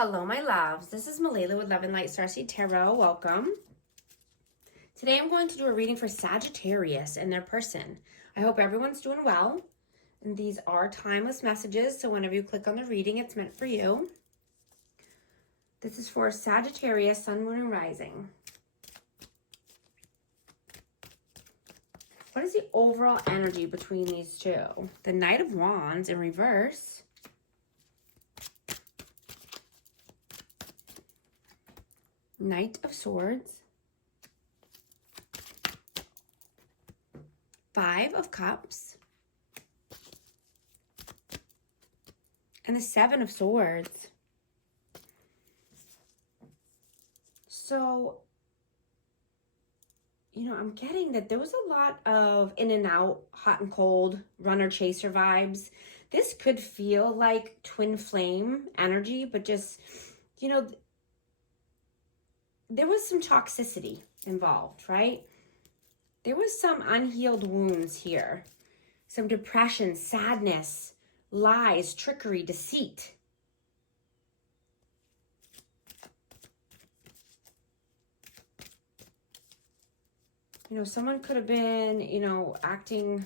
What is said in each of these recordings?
Hello, my loves. This is Malala with Love and Light Starseed Tarot. Welcome. Today I'm going to do a reading for Sagittarius and their person. I hope everyone's doing well. And these are timeless messages, so whenever you click on the reading, it's meant for you. This is for Sagittarius, Sun, Moon, and Rising. What is the overall energy between these two? The Knight of Wands in reverse. Knight of Swords. Five of Cups. And the Seven of Swords. So, I'm getting that there was a lot of in and out, hot and cold, runner chaser vibes. This could feel like twin flame energy, but just, there was some toxicity involved, right? There was some unhealed wounds here. Some depression, sadness, lies, trickery, deceit. Someone could have been, acting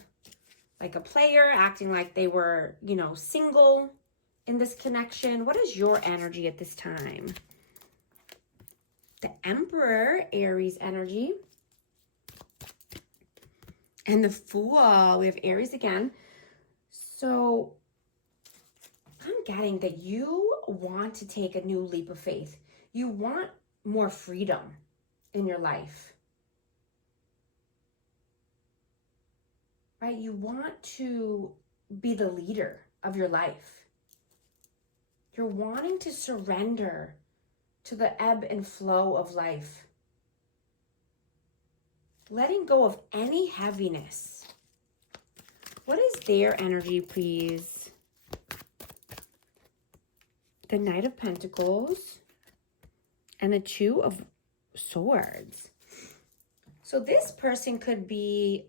like a player, acting like they were, single in this connection. What is your energy at this time? The Emperor, Aries energy. And the Fool, we have Aries again. So I'm getting that you want to take a new leap of faith. You want more freedom in your life. Right? You want to be the leader of your life. You're wanting to surrender to the ebb and flow of life. Letting go of any heaviness. What is their energy, please? The Knight of Pentacles and the Two of Swords. So this person could be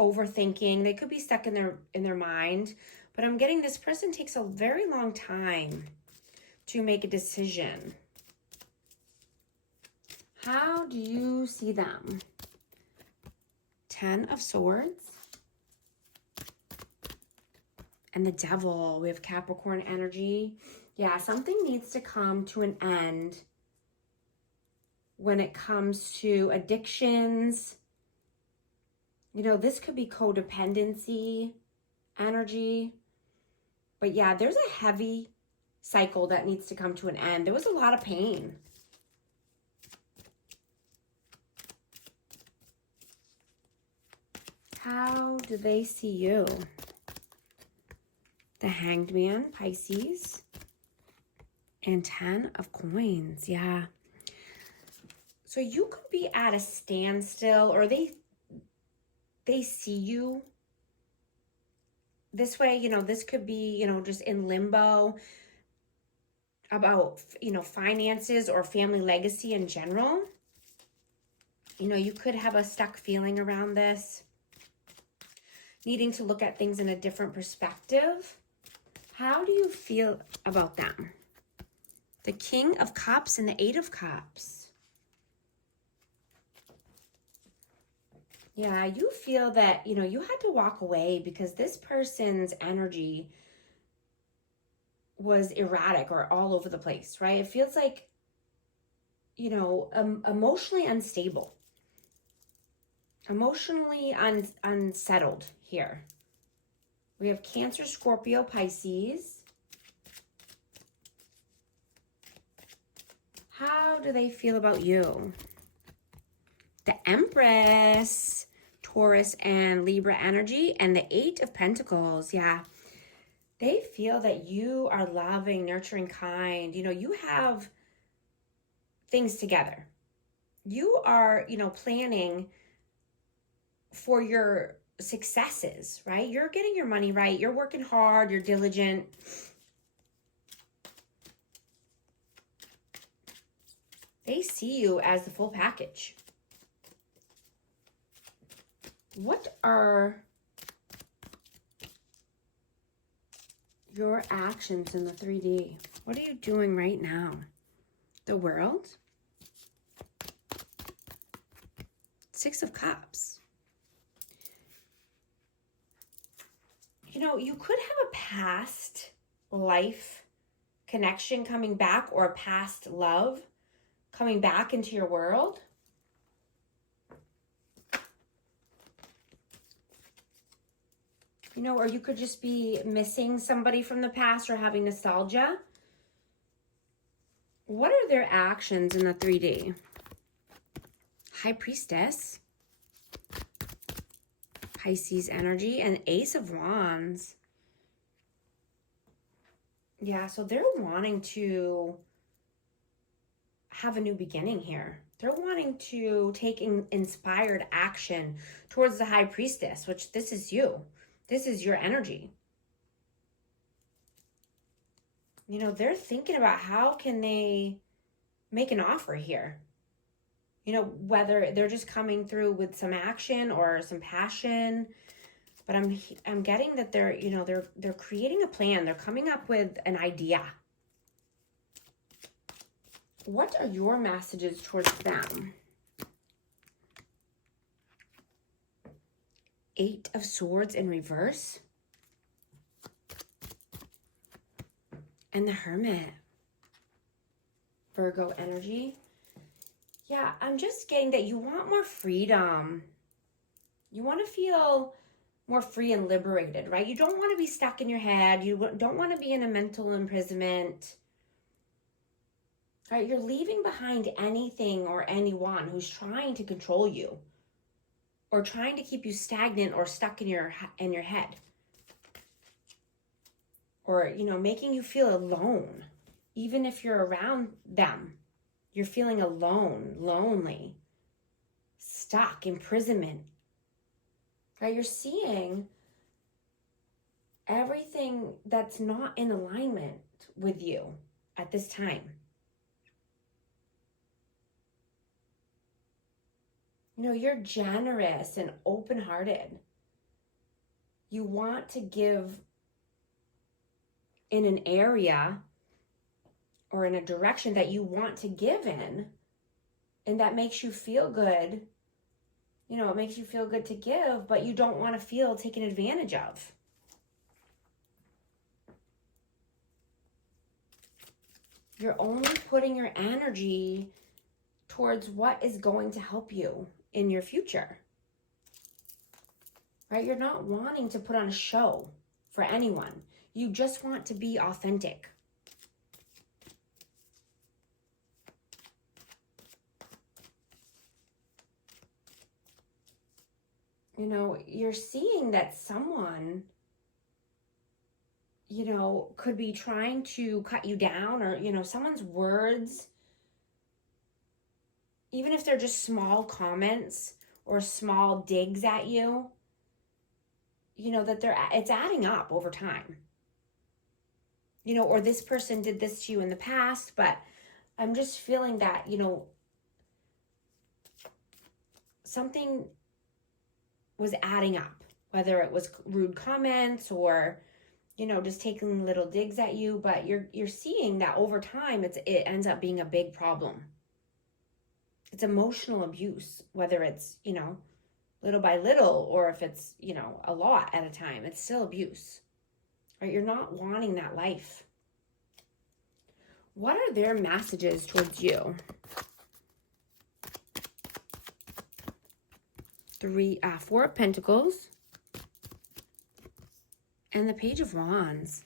overthinking. They could be stuck in their mind, but I'm getting this person takes a very long time to make a decision. How do you see them? Ten of Swords. And the Devil. We have Capricorn energy. Yeah, something needs to come to an end when it comes to addictions. This could be codependency energy. But yeah, there's a heavy cycle that needs to come to an end. There was a lot of pain. How do they see you? The Hanged Man, Pisces. And 10 of Coins, yeah. So you could be at a standstill, or they see you this way. This could be, just in limbo about, finances or family legacy in general. You could have a stuck feeling around this. Needing to look at things in a different perspective. How do you feel about them? The King of Cups and the Eight of Cups. Yeah, you feel that, you had to walk away because this person's energy was erratic or all over the place, right? It feels like, emotionally unstable. Emotionally unsettled here. We have Cancer, Scorpio, Pisces. How do they feel about you? The Empress, Taurus and Libra energy, and the Eight of Pentacles. Yeah, they feel that you are loving, nurturing, kind. You have things together. You are, planning for your successes, right? You're getting your money right. You're working hard. You're diligent. They see you as the full package. What are your actions in the 3D? What are you doing right now? The World. Six of Cups. You know, you could have a past life connection coming back, or a past love coming back into your world. You know, or you could just be missing somebody from the past or having nostalgia. What are their actions in the 3D? High Priestess. Pisces energy and Ace of Wands. Yeah, so they're wanting to have a new beginning here. They're wanting to take inspired action towards the High Priestess, which this is you. This is your energy. You know, they're thinking about how can they make an offer here. You know, whether they're just coming through with some action or some passion. But I'm getting that they're, you know, they're creating a plan. They're coming up with an idea. What are your messages towards them? Eight of Swords in reverse. And the Hermit. Virgo energy. Yeah, I'm just getting that you want more freedom. You want to feel more free and liberated, right? You don't want to be stuck in your head. You don't want to be in a mental imprisonment. Right? You're leaving behind anything or anyone who's trying to control you or trying to keep you stagnant or stuck in your head. Or, you know, making you feel alone. Even if you're around them, you're feeling alone, lonely, stuck, imprisonment. Right? You're seeing everything that's not in alignment with you at this time. You know, you're generous and open-hearted. You want to give in an area or in a direction that you want to give in, and that makes you feel good. You know, it makes you feel good to give, but you don't want to feel taken advantage of. You're only putting your energy towards what is going to help you in your future. Right? You're not wanting to put on a show for anyone. You just want to be authentic. You know, you're seeing that someone, you know, could be trying to cut you down, or, you know, someone's words, even if they're just small comments or small digs at you, you know, that it's adding up over time. You know, or this person did this to you in the past, but I'm just feeling that, you know, something was adding up, whether it was rude comments or, you know, just taking little digs at you, but you're seeing that over time it ends up being a big problem. It's emotional abuse, whether it's, you know, little by little, or if it's, you know, a lot at a time, it's still abuse. Right? You're not wanting that life. What are their messages towards you? Four of Pentacles and the Page of Wands.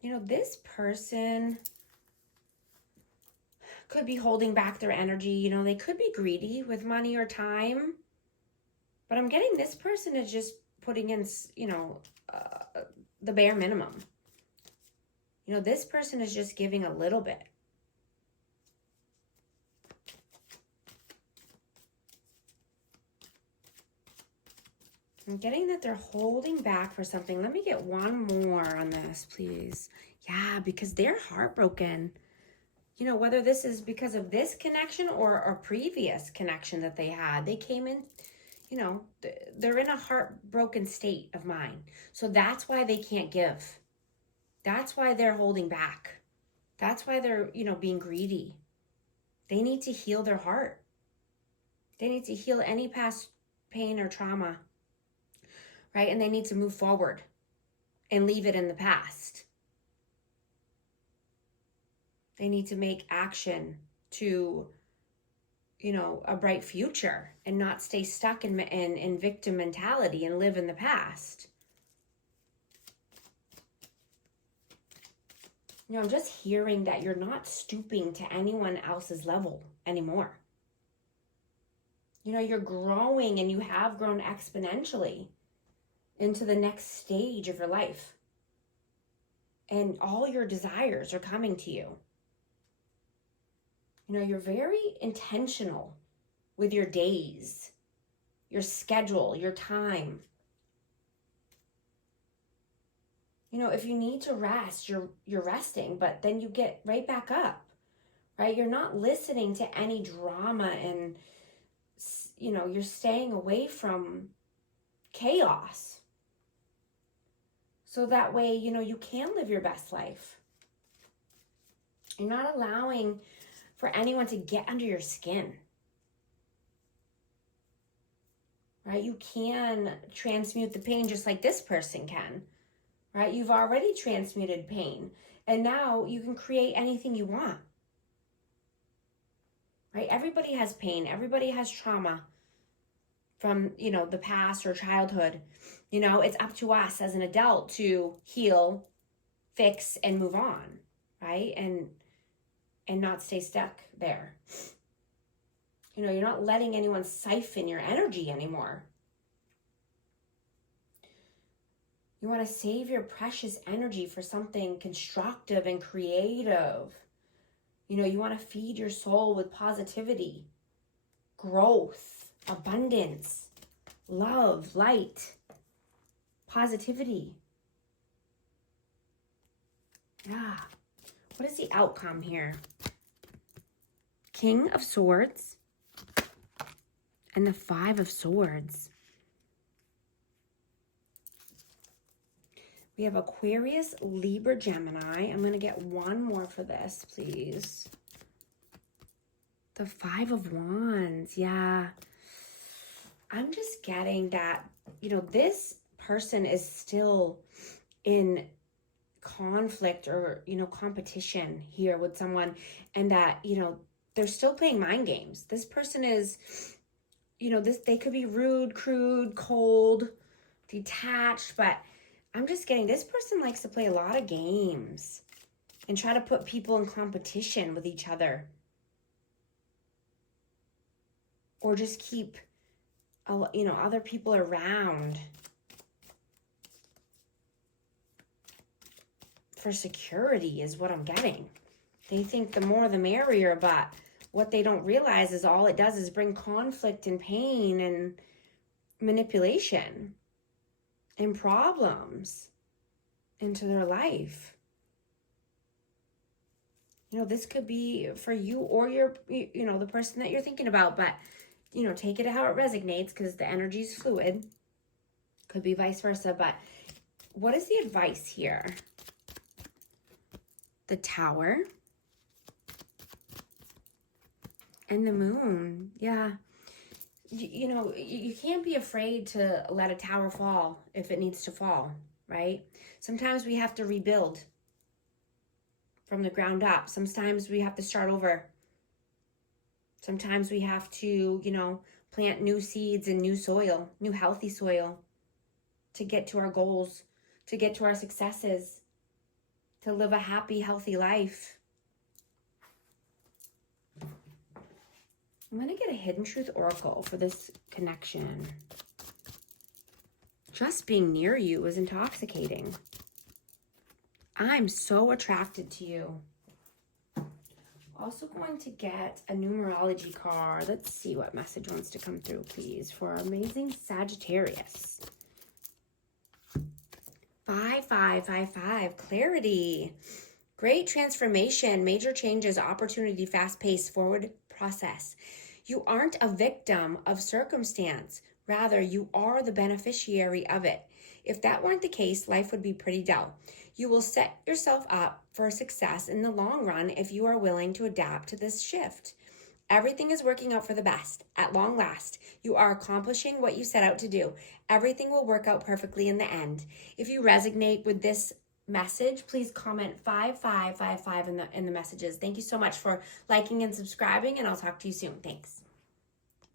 You know, this person could be holding back their energy. You know, they could be greedy with money or time. But I'm getting this person is just putting in, you know, the bare minimum. You know, this person is just giving a little bit. I'm getting that they're holding back for something. Let me get one more on this, please. Yeah, because they're heartbroken. You know, whether this is because of this connection or a previous connection that they had. They came in, you know, they're in a heartbroken state of mind. So that's why they can't give. That's why they're holding back. That's why they're, being greedy. They need to heal their heart. They need to heal any past pain or trauma, right? And they need to move forward and leave it in the past. They need to make action to, a bright future and not stay stuck in victim mentality and live in the past. I'm just hearing that you're not stooping to anyone else's level anymore. You're growing, and you have grown exponentially into the next stage of your life. And all your desires are coming to you. You're very intentional with your days, your schedule, your time. If you need to rest, you're resting, but then you get right back up, right? You're not listening to any drama, and, you're staying away from chaos. So that way, you can live your best life. You're not allowing for anyone to get under your skin, right? You can transmute the pain just like this person can, right? You've already transmuted pain, and now you can create anything you want, right? Everybody has pain. Everybody has trauma from, the past or childhood. It's up to us as an adult to heal, fix, and move on, right? And not stay stuck there. You're not letting anyone siphon your energy anymore. You want to save your precious energy for something constructive and creative. You want to feed your soul with positivity, growth, abundance, love, light, positivity. Yeah. What is the outcome here? King of Swords and the Five of Swords. We have Aquarius, Libra, Gemini. I'm going to get one more for this, please. The Five of Wands. Yeah. I'm just getting that, this person is still in conflict or, competition here with someone, and that, they're still playing mind games. This person is, they could be rude, crude, cold, detached, but I'm just getting this person likes to play a lot of games and try to put people in competition with each other. Or just keep, other people around for security is what I'm getting. They think the more the merrier, but what they don't realize is all it does is bring conflict and pain and manipulation and problems into their life. This could be for you or your, the person that you're thinking about, but, take it how it resonates, because the energy is fluid. Could be vice versa, but what is the advice here? The Tower and the Moon. Yeah. You can't be afraid to let a tower fall if it needs to fall, right? Sometimes we have to rebuild from the ground up. Sometimes we have to start over. Sometimes we have to, plant new seeds in new soil, new healthy soil, to get to our goals, to get to our successes, to live a happy, healthy life. I'm going to get a Hidden Truth Oracle for this connection. Just being near you is intoxicating. I'm so attracted to you. Also going to get a numerology card. Let's see what message wants to come through, please, for our amazing Sagittarius. 5555, clarity. Great transformation, major changes, opportunity, fast-paced, forward process. You aren't a victim of circumstance. Rather, you are the beneficiary of it. If that weren't the case, life would be pretty dull. You will set yourself up for success in the long run if you are willing to adapt to this shift. Everything is working out for the best. At long last, you are accomplishing what you set out to do. Everything will work out perfectly in the end. If you resonate with this message, please comment 5555 in the messages. Thank you so much for liking and subscribing, and I'll talk to you soon. Thanks.